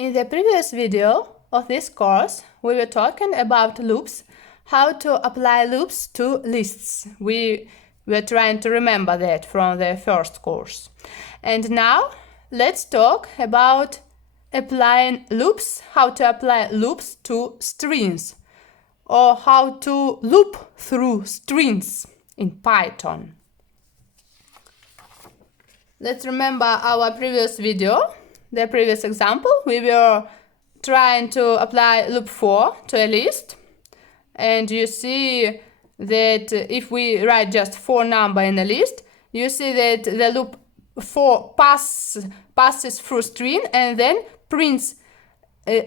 In the previous video of this course, we were talking about loops, how to apply loops to lists. We were trying to remember that from the first course. And now let's talk about applying loops, how to apply loops to strings, or how to loop through strings in Python. Let's remember our previous video, the previous example. We were trying to apply loop for to a list, and you see that if we write just for number in a list, you see that the loop for passes through string and then prints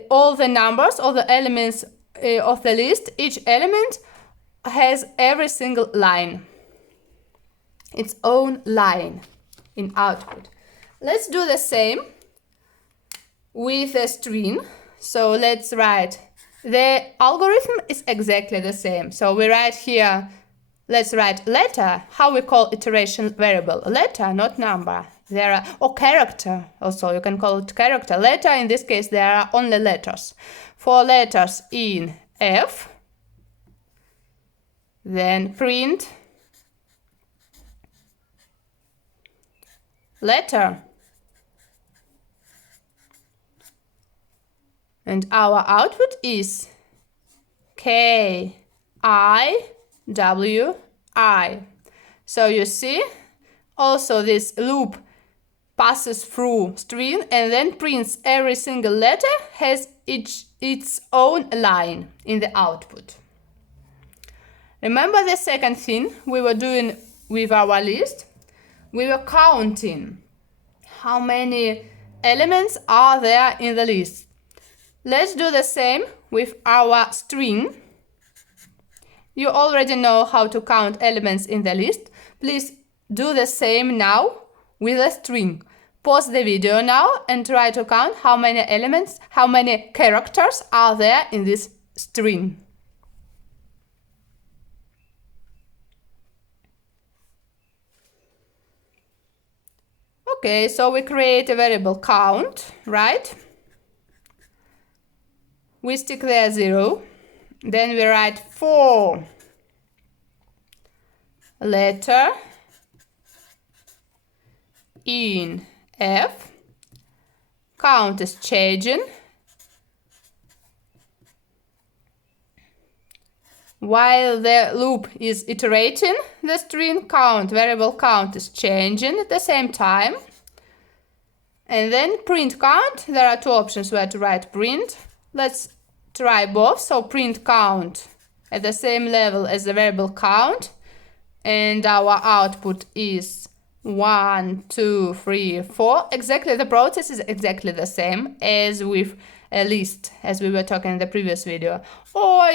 all the numbers, all the elements of the list. Each element has every single line, its own line in output. Let's do the same with a string. So let's write, the algorithm is exactly the same. So we write here, let's write letter, how we call iteration variable, letter, not number. There are, or character, also you can call it character. Letter, in this case, there are only letters. For letters in F, then print letter. And our output is K-I-W-I. So you see, also this loop passes through string and then prints every single letter has its own line in the output. Remember the second thing we were doing with our list? We were counting how many elements are there in the list. Let's do the same with our string. You already know how to count elements in the list. Please do the same now with a string. Pause the video now and try to count how many elements, how many characters are there in this string. Okay, so we create a variable count, right? We stick there 0. Then we write for letter in F. Count is changing. While the loop is iterating, the string count, variable count, is changing at the same time. And then print count, there are two options where to write print. Let's try both. So print count at the same level as the variable count. And our output is 1, 2, 3, 4. Exactly, the process is exactly the same as with a list, as we were talking in the previous video. Or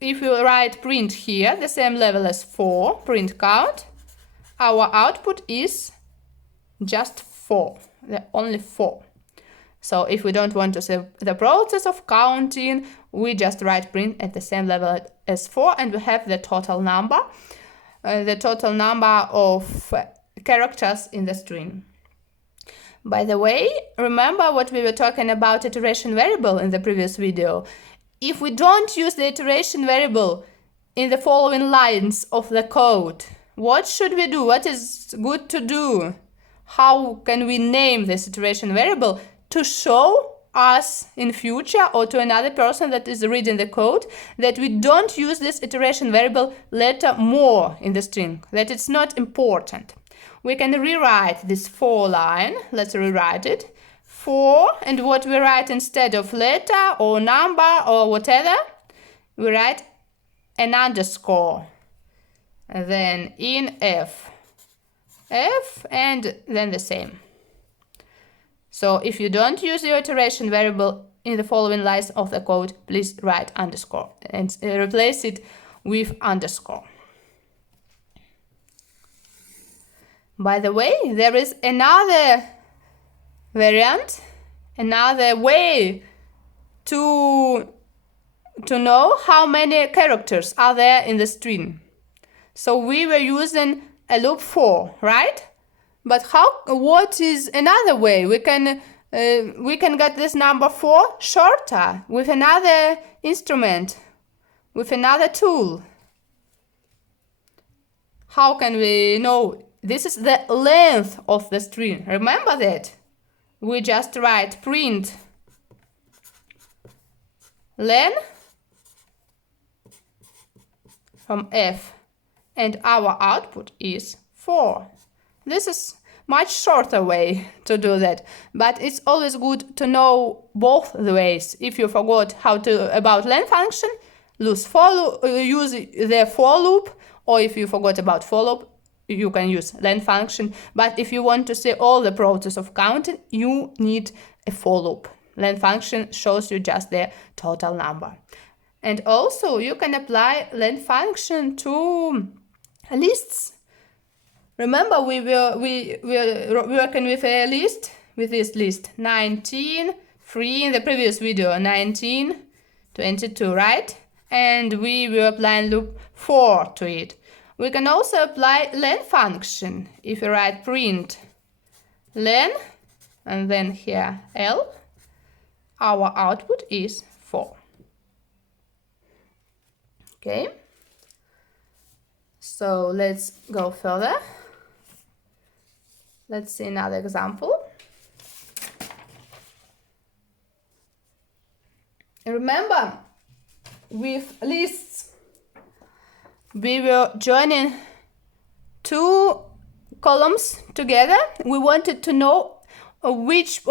if you write print here, the same level as 4, print count, our output is just 4, only 4. So if we don't want to see the process of counting, we just write print at the same level as 4, and we have the total number of characters in the string. By the way, remember what we were talking about iteration variable in the previous video. If we don't use the iteration variable in the following lines of the code, what should we do? What is good to do? How can we name this iteration variable to show us in future or to another person that is reading the code that we don't use this iteration variable letter more in the string, that it's not important? We can rewrite this for line. Let's rewrite it. For, and what we write instead of letter or number or whatever, we write an underscore. And then in F, and then the same. So if you don't use your iteration variable in the following lines of the code, please write underscore and replace it with underscore. By the way, there is another variant, another way to know how many characters are there in the string. So we were using a loop for, right? But what is another way? We can we can get this number 4 shorter with another instrument, with another tool. How can we know? This is the length of the string. Remember that? We just write print len from F, and our output is 4. This is much shorter way to do that, but it's always good to know both the ways. If you forgot about len function, use the for loop, or if you forgot about for loop, you can use len function. But if you want to see all the process of counting, you need a for loop. Len function shows you just the total number. And also you can apply len function to lists. Remember, we were working with a list, with this list 19, 3 in the previous video, 19, 22, right? And we will apply loop 4 to it. We can also apply len function. If you write print len and then here L, our output is 4. Okay, so let's go further. Let's see another example. Remember, with lists, we were joining 2 columns together. We wanted to know which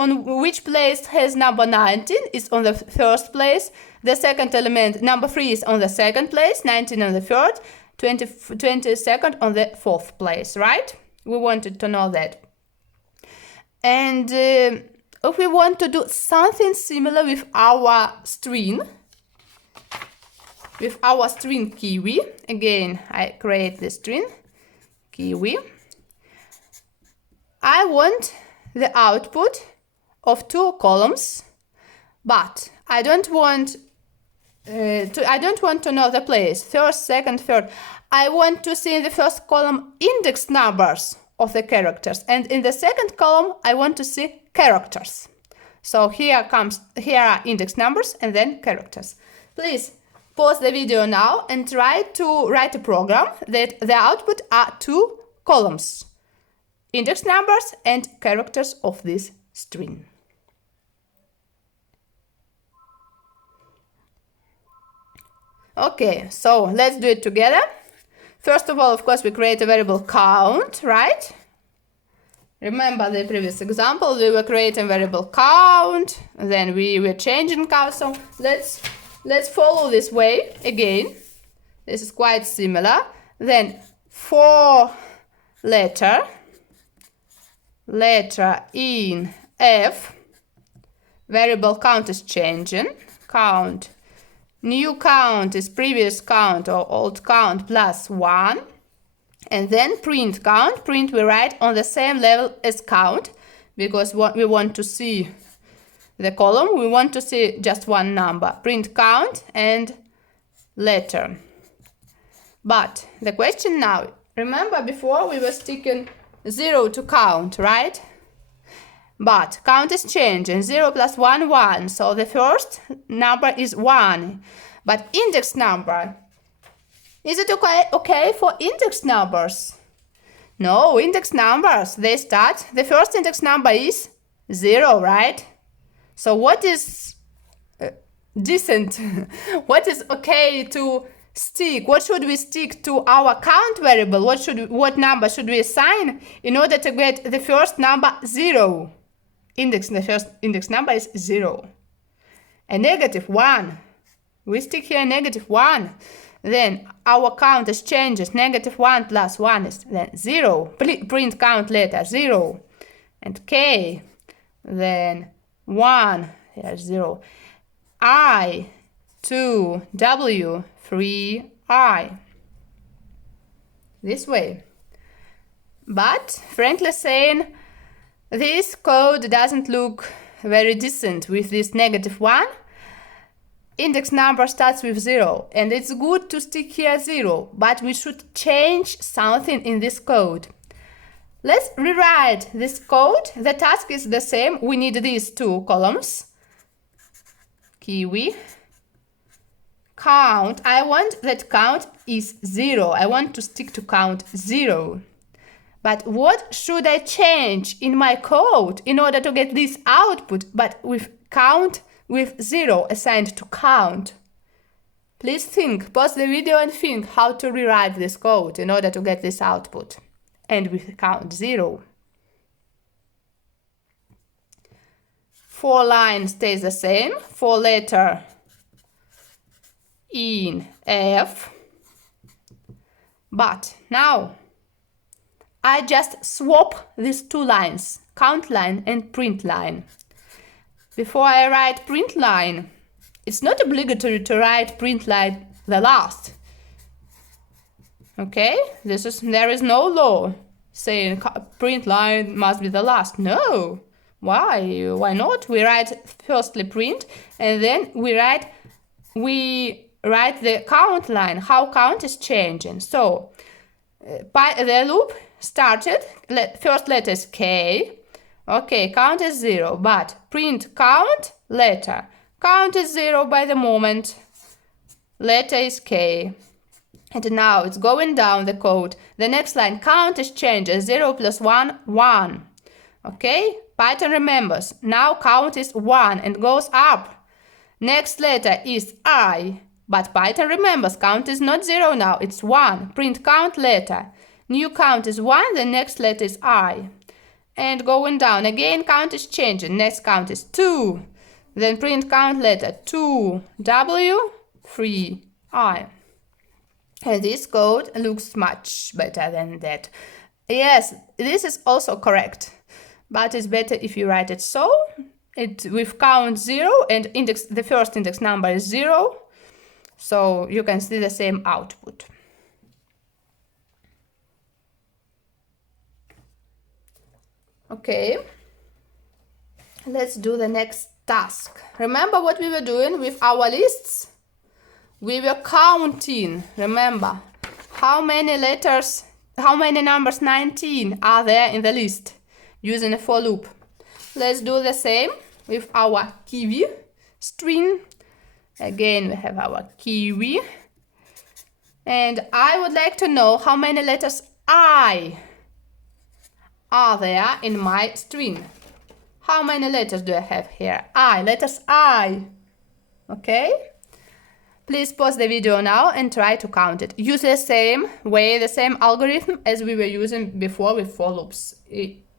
place has number 19 is on the first place. The second element, number 3, is on the second place, 19 on the third, 22nd on the fourth place, right? We wanted to know that. And if we want to do something similar with our string, kiwi, again, I create the string kiwi. I want the output of 2 columns, but I don't want to know the place, first, second, third. I want to see in the first column index numbers of the characters, and in the second column I want to see characters. So here are index numbers and then characters. Please pause the video now and try to write a program that the output are 2 columns, index numbers and characters of this string. Okay, so let's do it together. First of all, of course, we create a variable count, right? Remember the previous example, we were creating variable count, then we were changing count. So let's follow this way again. This is quite similar. Then for letter in F, variable count is changing. Count, new count is previous count or old count plus 1. And then print count. Print we write on the same level as count, because we want to see the column. We want to see just one number. Print count and letter. But the question now, remember before we were sticking 0 to count, right? But count is changing. 0 plus 1, 1. So the first number is 1. But index number, is it okay for index numbers? No, index numbers, they start, the first index number is 0, right? So what is decent? What is okay to stick? What should we stick to our count variable? What number should we assign in order to get the first number 0? The first index number is 0. A negative 1. We stick here negative 1. Then our count is changes. Negative 1 plus 1 is then 0. Print count letter 0. And K. Then 1. There's 0. I. 2. W. 3. I. This way. But frankly saying, this code doesn't look very decent with this negative 1. Index number starts with 0, and it's good to stick here 0, but we should change something in this code. Let's rewrite this code. The task is the same. We need these two columns. Kiwi. Count. I want that count is 0. I want to stick to count 0. But what should I change in my code in order to get this output, but with count with 0 assigned to count? Please think, pause the video and think how to rewrite this code in order to get this output. And with count 0. For line stays the same. For letter in F. But now I just swap these two lines, count line and print line. Before I write print line, it's not obligatory to write print line the last. Okay, there is no law saying print line must be the last. No, why? Why not? We write firstly print, and then we write the count line, how count is changing. So the loop started. First letter is K. Okay, count is 0, but print count letter. Count is 0 by the moment. Letter is K. And now it's going down the code. The next line, count is changed. 0 plus 1, 1. Okay? Python remembers. Now count is 1 and goes up. Next letter is I. But Python remembers count is not 0 now. It's 1. Print count letter. New count is 1. The next letter is I. And going down again, count is changing. Next count is 2. Then print count letter 2. W. 3. I. And this code looks much better than that. Yes, this is also correct, but it's better if you write it so. With count 0 and the first index number is 0, so you can see the same output. Okay, let's do the next task. Remember what we were doing with our lists? We were counting, remember, how many numbers 19 are there in the list using a for loop. Let's do the same with our kiwi string. Again, we have our kiwi. And I would like to know how many letters I are there in my string. How many letters do I have here? I, letters I. Okay? Please pause the video now and try to count it. Use the same way, the same algorithm as we were using before with for loops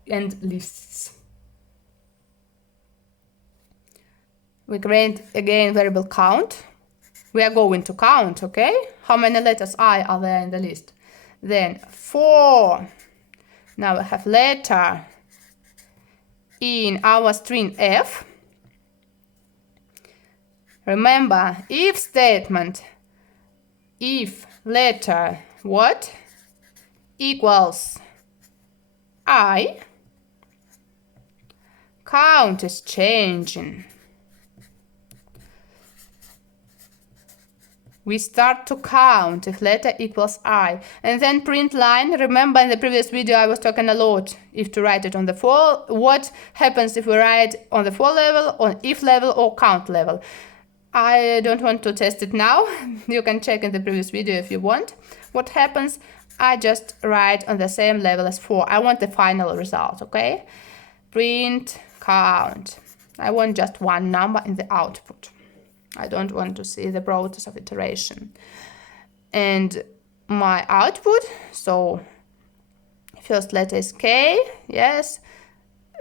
and lists. We create again variable count. We are going to count, okay? How many letters I are there in the list? Then 4. Now we have letter in our string F. Remember, if statement, if letter what equals I, count is changing. We start to count if letter equals I. And then print line. Remember in the previous video I was talking a lot if to write it on the for. What happens if we write on the for level, on if level or count level? I don't want to test it now. You can check in the previous video if you want. What happens? I just write on the same level as for. I want the final result, okay? Print count. I want just one number in the output. I don't want to see the process of iteration. And my output, so first letter is K, yes.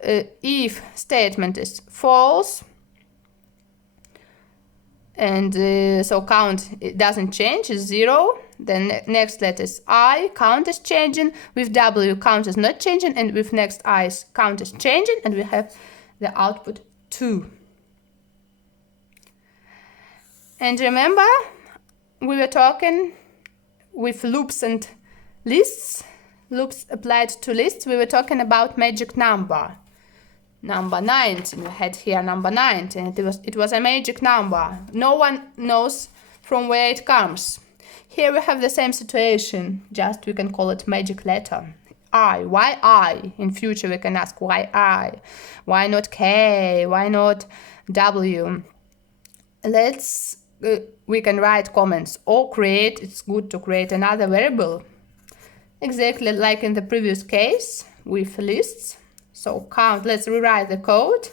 If statement is false, and so count, it doesn't change, is 0. Then next letter is I, count is changing. With W, count is not changing. And with next I, count is changing. And we have the output 2. And remember, we were talking with loops and lists. Loops applied to lists. We were talking about magic number. Number 19, we had here number 19. It was a magic number. No one knows from where it comes. Here we have the same situation, just we can call it magic letter. I. Why I? In future we can ask why I? Why not K? Why not W? We can write comments or create. It's good to create another variable, exactly like in the previous case with lists. So count. Let's rewrite the code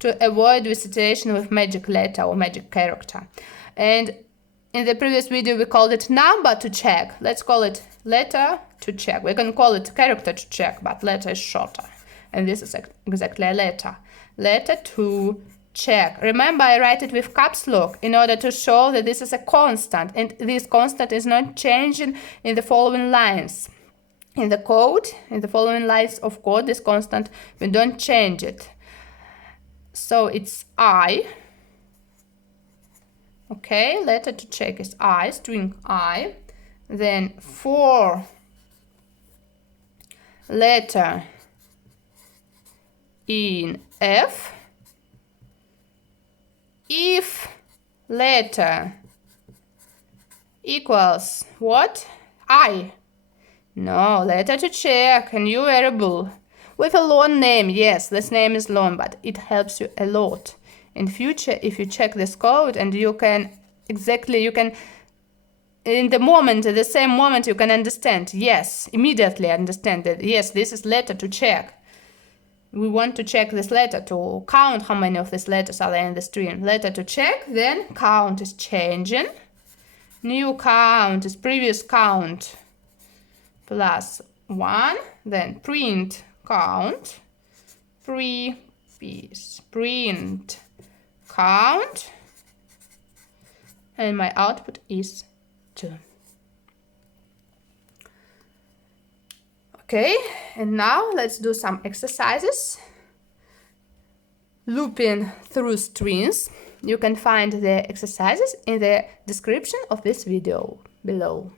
to avoid the situation with magic letter or magic character. And in the previous video we called it number to check. Let's call it letter to check. We can call it character to check, but letter is shorter. And this is exactly a letter. Letter to check. Remember, I write it with caps lock in order to show that this is a constant, and this constant is not changing in the following lines. In the code, in the following lines of code, this constant, we don't change it. So it's I. Okay, letter to check is I, string I. Then for letter in F, if letter equals what? I. No, letter to check, a new variable with a long name. Yes, this name is long, but it helps you a lot. In future, if you check this code and you can in the same moment you can understand, yes, immediately understand that, yes, this is letter to check. We want to check this letter to count how many of these letters are there in the string. Letter to check, then count is changing. New count is previous count plus 1. Then print count, print count, and my output is 2. Okay, and now let's do some exercises. Looping through strings. You can find the exercises in the description of this video below.